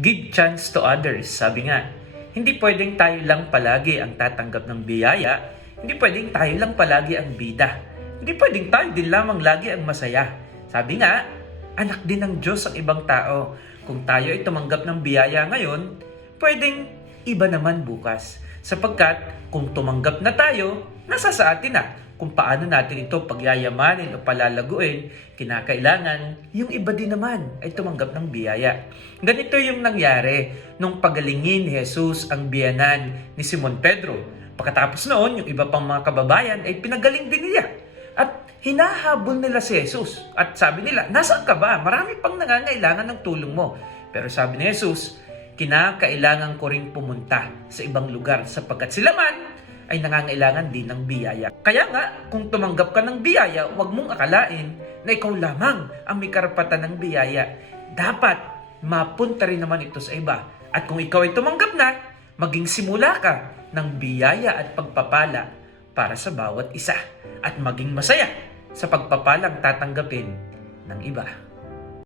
Give chance to others, sabi nga. Hindi pwedeng tayo lang palagi ang tatanggap ng biyaya, hindi pwedeng tayo lang palagi ang bida. Hindi pwedeng tayo din lamang lagi ang masaya. Sabi nga, anak din ng Diyos ang ibang tao. Kung tayo ay tumanggap ng biyaya ngayon, pwedeng iba naman bukas. Sapagkat kung tumanggap na tayo, nasa sa atin na kung paano natin ito pagyayamanin o palalaguin, kinakailangan yung iba din naman ay tumanggap ng biyaya. Ganito yung nangyari nung pagalingin ni Jesus ang biyanan ni Simon Pedro. Pagkatapos noon, yung iba pang mga kababayan ay pinagaling din niya. At hinahabol nila si Jesus. At sabi nila, nasaan ka ba? Marami pang nangangailangan ng tulong mo. Pero sabi ni Jesus, kinakailangan ko ring pumunta sa ibang lugar sapagkat sila man ay nangangailangan din ng biyaya. Kaya nga, kung tumanggap ka ng biyaya, huwag mong akalain na ikaw lamang ang may karapatan ng biyaya. Dapat mapunta rin naman ito sa iba. At kung ikaw ay tumanggap na, maging simula ka ng biyaya at pagpapala para sa bawat isa. At maging masaya sa pagpapalang tatanggapin ng iba.